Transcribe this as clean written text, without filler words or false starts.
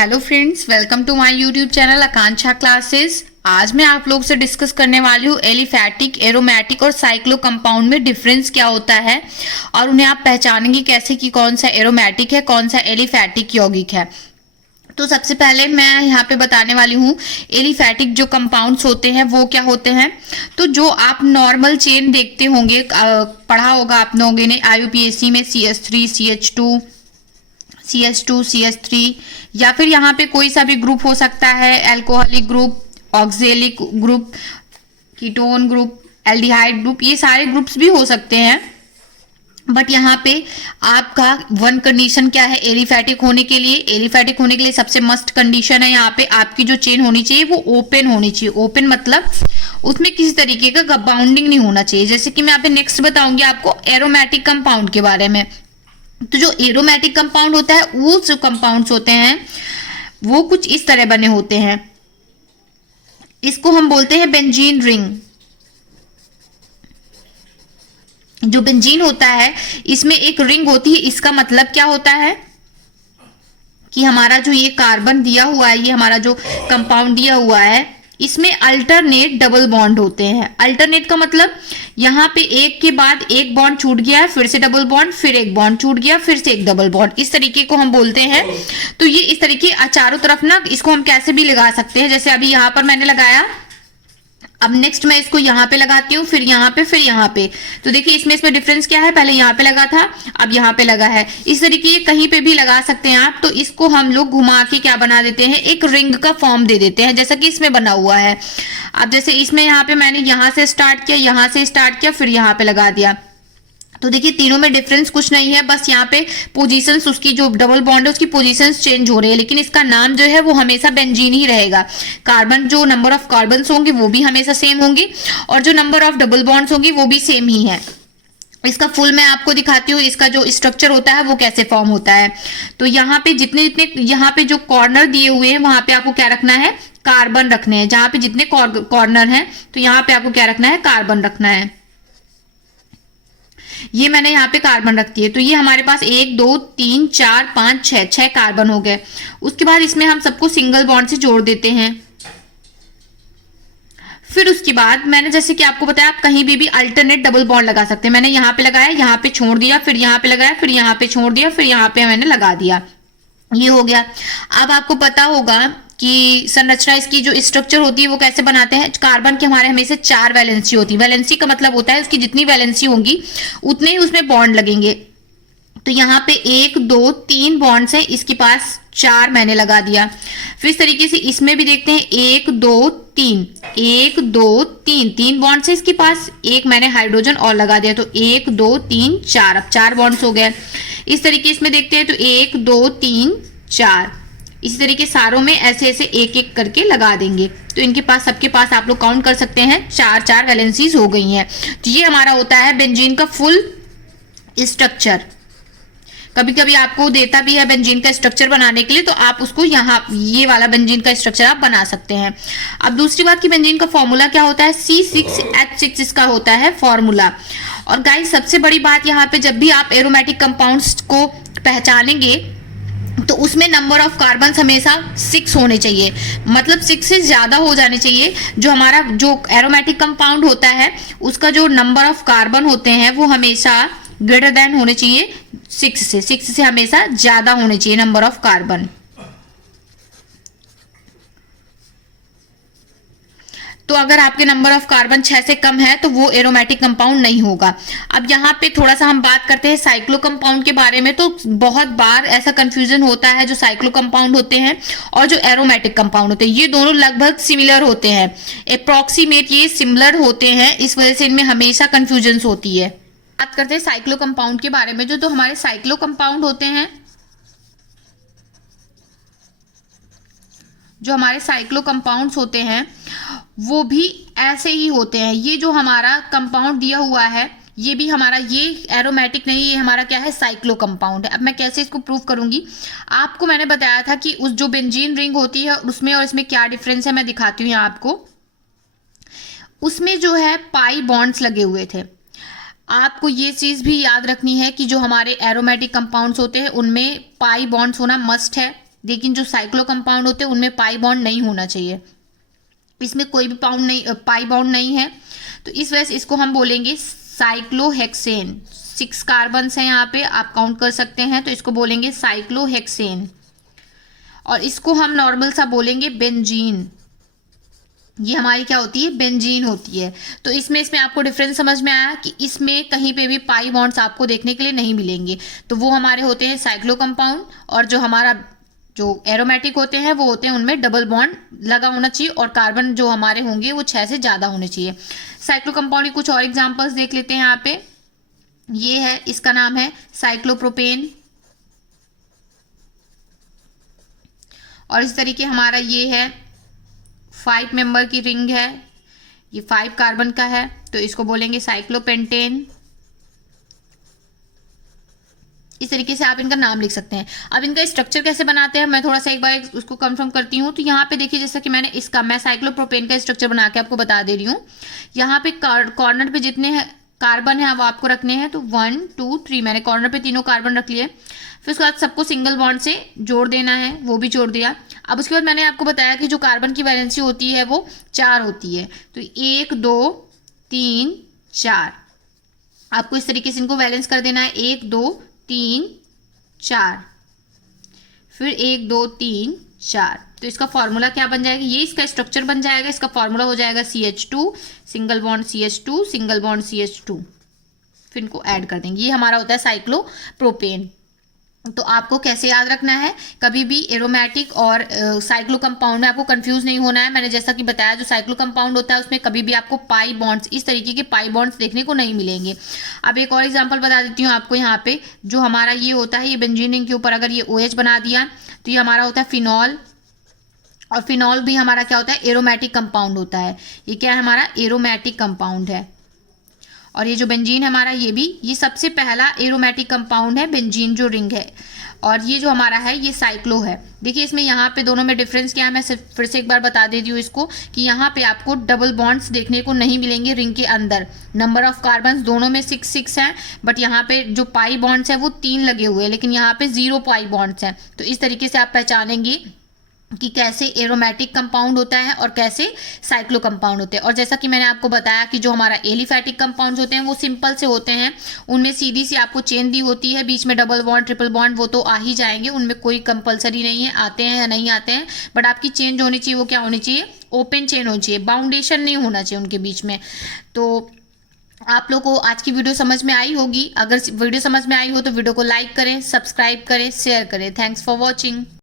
Hello friends, welcome to my YouTube channel Akanksha classes. आज मैं आप लोग से डिस्कस करने वाली हूँ एलिफैटिक, एरोमेटिक और साइक्लो कंपाउंड में डिफरेंस क्या होता है और उन्हें आप पहचानेंगे कैसे कि कौन सा एरोमेटिक है, कौन सा एलिफैटिक यौगिक है। तो सबसे पहले मैं यहाँ पे बताने वाली हूँ एलिफैटिक जो कंपाउंड्स होते हैं वो क्या होते हैं। तो जो आप नॉर्मल चेन देखते होंगे, पढ़ा होगा आप लोगों ने IUPAC में CH3, CH2, CH3 या फिर यहाँ पे कोई सा भी ग्रुप हो सकता है, alcoholic group, oxalic group, ketone group, aldehyde group, ये सारे ग्रुप्स भी हो सकते हैं। बट यहाँ पे आपका वन कंडीशन क्या है एलिफैटिक होने के लिए। एलिफैटिक होने के लिए सबसे मस्ट कंडीशन है यहाँ पे आपकी जो चेन होनी चाहिए वो ओपन होनी चाहिए। ओपन मतलब उसमें किसी तरीके का बाउंडिंग नहीं होना चाहिए। जैसे कि मैं यहाँ पे नेक्स्ट बताऊंगी आपको एरोमेटिक कंपाउंड के बारे में। तो जो एरोमेटिक कंपाउंड होता है, वो जो कंपाउंड्स होते हैं वो कुछ इस तरह बने होते हैं। इसको हम बोलते हैं बेंजीन रिंग। जो बेंजीन होता है इसमें एक रिंग होती है। इसका मतलब क्या होता है कि हमारा जो ये कार्बन दिया हुआ है, ये हमारा जो कंपाउंड दिया हुआ है, इसमें अल्टरनेट डबल बॉन्ड होते हैं। अल्टरनेट का मतलब यहाँ पे एक के बाद एक बॉन्ड छूट गया है, फिर से डबल बॉन्ड, फिर एक बॉन्ड छूट गया, फिर से एक डबल बॉन्ड, इस तरीके को हम बोलते हैं। तो ये इस तरीके चारों तरफ ना, इसको हम कैसे भी लगा सकते हैं। जैसे अभी यहाँ पर मैंने लगाया, अब नेक्स्ट मैं इसको यहाँ पे लगाती हूँ, फिर यहाँ पे, फिर यहाँ पे। तो देखिए इसमें डिफरेंस क्या है, पहले यहाँ पे लगा था, अब यहाँ पे लगा है। इस तरीके कहीं पे भी लगा सकते हैं आप। तो इसको हम लोग घुमा के क्या बना देते हैं, एक रिंग का फॉर्म दे देते हैं, जैसा कि इसमें बना हुआ है। अब जैसे इसमें यहाँ पे मैंने यहाँ से स्टार्ट किया, यहाँ से स्टार्ट किया, फिर यहाँ पे लगा दिया। तो देखिए तीनों में डिफरेंस कुछ नहीं है, बस यहाँ पे पोजीशंस, उसकी जो डबल बॉन्ड है उसकी पोजीशंस चेंज हो रही है, लेकिन इसका नाम जो है वो हमेशा बेंजीन ही रहेगा। कार्बन, जो नंबर ऑफ कार्बन्स होंगे वो भी हमेशा सेम होंगी और जो नंबर ऑफ डबल बॉन्ड्स होंगी वो भी सेम ही है। इसका फुल मैं आपको दिखाती हूँ, इसका जो स्ट्रक्चर होता है वो कैसे फॉर्म होता है। तो यहाँ पे जितने जितने यहाँ पे जो कॉर्नर दिए हुए हैं वहां पे आपको क्या रखना है, कार्बन रखने हैं। जहां पे जितने कॉर्नर हैं तो यहाँ पे आपको क्या रखना है, कार्बन रखना है। ये मैंने यहाँ पे कार्बन रख दिए। तो ये हमारे पास 1 2 3 4 5 6 कार्बन हो गए। उसके बाद इसमें हम सबको सिंगल बॉन्ड से जोड़ देते हैं। फिर उसके बाद मैंने जैसे कि आपको बताया, आप कहीं भी अल्टरनेट डबल बॉन्ड लगा सकते हैं। मैंने यहाँ पे लगाया, यहाँ पे छोड़ दिया, फिर यहाँ पे लगाया, फिर यहाँ पे छोड़ दिया, फिर यहाँ पे मैंने लगा दिया, ये हो गया। अब आपको पता होगा कि संरचना, इसकी जो स्ट्रक्चर होती है वो कैसे बनाते हैं। कार्बन के हमारे हमेशा 4 वैलेंसी होती है। वैलेंसी का मतलब होता है उसकी जितनी वैलेंसी होंगी उतने ही उसमें बॉन्ड लगेंगे। तो यहाँ पे 1 2 3 बॉन्ड्स हैं, इसके पास 4 मैंने लगा दिया। फिर इस तरीके से इसमें भी देखते हैं 1 2 3 1 2 3 बॉन्ड्स है इसके पास, एक मैंने हाइड्रोजन और लगा दिया। तो 1 2 3 4, अब 4 बॉन्ड्स हो गए। इस तरीके इसमें देखते हैं तो 1 2 3 4, इसी तरीके सारों में ऐसे ऐसे एक एक करके लगा देंगे। तो इनके पास, सबके पास आप लोग काउंट कर सकते हैं 4 वैलेंसीज हो गई हैं। तो ये हमारा होता है बेंजीन का फुल स्ट्रक्चर। कभी कभी आपको देता भी है बेंजीन का स्ट्रक्चर बनाने के लिए, तो आप उसको यहाँ ये वाला बेंजीन का स्ट्रक्चर आप बना सकते हैं। अब दूसरी बात कि बेंजीन का फॉर्मूला क्या होता है, C6H6 इसका होता है फॉर्मूला। और गाइस सबसे बड़ी बात यहाँ पे, जब भी आप एरोमेटिक कंपाउंड्स को पहचानेंगे तो उसमें नंबर ऑफ कार्बन हमेशा 6 होने चाहिए, मतलब 6 से ज्यादा हो जाने चाहिए। जो हमारा जो एरोमेटिक कंपाउंड होता है उसका जो नंबर ऑफ कार्बन होते हैं वो हमेशा ग्रेटर देन होने चाहिए 6 से हमेशा ज्यादा होने चाहिए नंबर ऑफ कार्बन। तो अगर आपके नंबर ऑफ कार्बन 6 से कम है तो वो एरोमेटिक कंपाउंड नहीं होगा। अब यहाँ पे थोड़ा सा हम बात करते हैं साइक्लो कंपाउंड के बारे में। तो बहुत बार ऐसा कंफ्यूजन होता है, जो साइक्लो कंपाउंड होते हैं और जो एरोमेटिक कंपाउंड होते हैं ये दोनों लगभग सिमिलर होते हैं, अप्रॉक्सीमेट ये सिमिलर होते हैं, इस वजह से इनमें हमेशा कंफ्यूजन होती है। बात करते हैं साइक्लो कंपाउंड के बारे में। जो हमारे साइक्लो कंपाउंड होते हैं, जो हमारे साइक्लो कंपाउंड्स होते हैं वो भी ऐसे ही होते हैं। ये जो हमारा कंपाउंड दिया हुआ है ये भी हमारा, ये एरोमेटिक नहीं, ये हमारा क्या है, साइक्लो कंपाउंड है। अब मैं कैसे इसको प्रूव करूंगी, आपको मैंने बताया था कि उस जो बेंजीन रिंग होती है उसमें और इसमें क्या डिफरेंस है, मैं दिखाती हूँ आपको। उसमें जो है पाई बॉन्ड्स लगे हुए थे। आपको ये चीज़ भी याद रखनी है कि जो हमारे एरोमेटिक कंपाउंड्स होते हैं उनमें पाई बॉन्ड्स होना मस्ट है। लेकिन जो साइक्लो कंपाउंड होते हैं उनमें पाई बॉन्ड नहीं होना चाहिए। इसमें कोई भी पाई बॉन्ड नहीं है, तो इस वजह से इसको हम बोलेंगे साइक्लोहेक्सेन। 6 कार्बन्स हैं यहाँ पे, आप काउंट कर सकते हैं, तो इसको बोलेंगे साइक्लोहेक्सेन। और इसको हम नॉर्मल सा बोलेंगे बेंजीन। ये हमारी क्या होती है, बेंजीन होती है। तो इसमें आपको डिफरेंस समझ में आया कि इसमें कहीं पे भी पाई बॉन्ड्स आपको देखने के लिए नहीं मिलेंगे। तो वो हमारे होते हैं साइक्लो कंपाउंड, और जो हमारा जो एरोमेटिक होते हैं वो होते हैं उनमें डबल बॉन्ड लगा होना चाहिए, और कार्बन जो हमारे होंगे वो 6 से ज़्यादा होने चाहिए। साइक्लो कंपाउंड की कुछ और एग्जाम्पल्स देख लेते हैं यहाँ पे। ये है, इसका नाम है साइक्लोप्रोपेन। और इस तरीके हमारा ये है 5 मेंबर की रिंग है, ये 5 कार्बन का है, तो इसको बोलेंगे साइक्लोपेंटेन। इस तरीके से आप इनका नाम लिख सकते हैं। अब इनका स्ट्रक्चर कैसे बनाते हैं मैं थोड़ा सा एक बार उसको कंफर्म करती हूँ। तो यहाँ पे देखिए, जैसा कि मैं साइक्लोप्रोपेन का स्ट्रक्चर बना के आपको बता दे रही हूँ। यहाँ पे कॉर्नर पे जितने कार्बन है वो आपको रखने हैं, तो 1 2 3 मैंने कॉर्नर पे तीनों कार्बन रख लिए। फिर उसके बाद सबको सिंगल बॉन्ड से जोड़ देना है, वो भी जोड़ दिया। अब उसके बाद मैंने आपको बताया कि जो कार्बन की वैलेंसी होती है वो 4 होती है, तो 1 2 3 4 आपको इस तरीके से इनको बैलेंस कर देना है। 1 2 3 4, फिर 1 2 3 4। तो इसका फॉर्मूला क्या बन जाएगा, ये इसका स्ट्रक्चर बन जाएगा। इसका फॉर्मूला हो जाएगा CH2 single bond CH2 single bond CH2। फिर इनको ऐड कर देंगे, ये हमारा होता है साइक्लोप्रोपेन। तो आपको कैसे याद रखना है, कभी भी एरोमेटिक और साइक्लो कंपाउंड में आपको कंफ्यूज नहीं होना है। मैंने जैसा कि बताया, जो साइक्लो कंपाउंड होता है उसमें कभी भी आपको पाई बॉन्ड्स, इस तरीके के पाई बॉन्ड्स देखने को नहीं मिलेंगे। अब एक और एग्जांपल बता देती हूँ आपको। यहाँ पे जो हमारा ये होता है, ये बेंजीन रिंग के ऊपर अगर ये OH बना दिया तो ये हमारा होता है फिनॉल। और फिनॉल भी हमारा क्या होता है, एरोमेटिक कंपाउंड होता है। ये क्या है, हमारा एरोमेटिक कंपाउंड है। और ये जो बेंजीन है हमारा, ये सबसे पहला एरोमेटिक कंपाउंड है, बेंजीन जो रिंग है। और ये जो हमारा है ये साइक्लो है। देखिए इसमें यहाँ पे दोनों में डिफरेंस क्या है, मैं सिर्फ फिर से एक बार बता देती हूँ इसको, कि यहाँ पे आपको डबल बॉन्ड्स देखने को नहीं मिलेंगे रिंग के अंदर। नंबर ऑफ कार्बन्स दोनों में 6 हैं, बट यहाँ पे जो पाई बॉन्ड्स है वो 3 लगे हुए हैं, लेकिन यहाँ पे 0 पाई बॉन्ड्स हैं। तो इस तरीके से आप पहचानेंगे कि कैसे एरोमेटिक कंपाउंड होता है और कैसे साइक्लो कंपाउंड होते हैं। और जैसा कि मैंने आपको बताया कि जो हमारा एलिफैटिक कंपाउंड्स होते हैं वो सिंपल से होते हैं, उनमें सीधी सी आपको चेन दी होती है, बीच में डबल बॉन्ड ट्रिपल बॉन्ड वो तो आ ही जाएंगे, उनमें कोई कंपलसरी नहीं है आते हैं या नहीं आते हैं। बट आपकी चेन जो होनी चाहिए वो क्या होनी चाहिए, ओपन चेन होनी चाहिए, बाउंडेशन नहीं होना चाहिए उनके बीच में। तो आप लोग को आज की वीडियो समझ में आई होगी। अगर वीडियो समझ में आई हो तो वीडियो को लाइक करें, सब्सक्राइब करें, शेयर करें। Thanks for watching.